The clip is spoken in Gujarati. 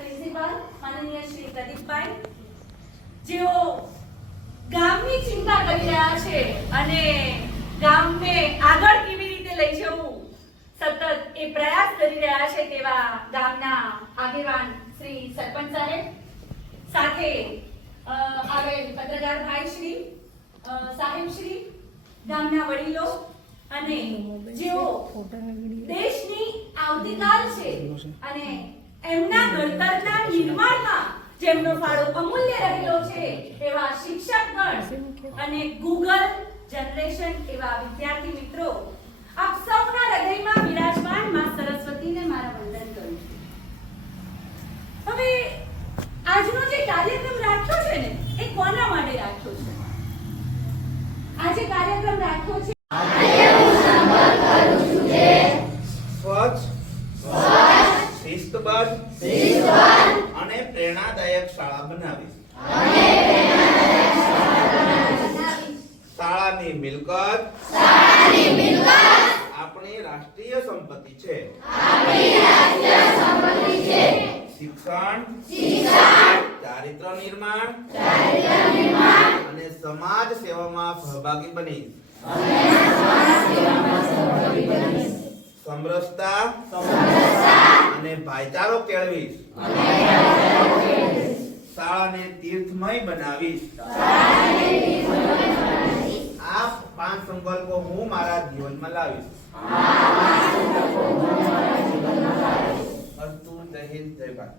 પ્રિન્સિપાલ માનનીય શ્રી પ્રદીપભાઈ, જેઓ ગામની ચિંતા કરી રહ્યા છે અને ગામને આગળ કેવી રીતે લઈ જવું સતત એ પ્રયાસ કરી રહ્યા છે તેવા ગામના આગેવાન શ્રી સરપંચ સાહેબ, સાથે આવેલ પત્રકાર ભાઈ શ્રી, સાહેબ શ્રી, ગામના વડીલો અને જેઓ દેશની આવતીકાલ છે અને એમના ઘડતરના નિર્માણમાં જેમનો ફાળો અમૂલ્ય રહેલો છે એવા શિક્ષકગણ અને ગૂગલ જનરેશન એવા વિદ્યાર્થી મિત્રો, આપ સૌના હૃદયમાં વિરાજમાન માં સરસ્વતીને મારા વંદન કરું છું. હવે આજનો જે કાર્યક્રમ રાખ્યો છે ને એ કોના માટે રાખ્યો છે? આજે કાર્યક્રમ રાખ્યો છે સ્વચ્છ, શિસ્તબદ્ધ અને પ્રેરણાદાયક શાળા બનાવી. શાળાની મિલકત આપણી રાષ્ટ્રીય સંપત્તિ છે. શિક્ષણ, ચારિત્ર નિર્માણ અને સમાજ સેવામાં સહભાગી બની સમરસતા અને ભાઈચારો કેળવીશ. શાળાને તીર્થમય બનાવીશ. આ 5 સંકલ્પો હું મારા જીવનમાં લાવીશ. અસ્તુ, જય હિન્દ, જય ભારત.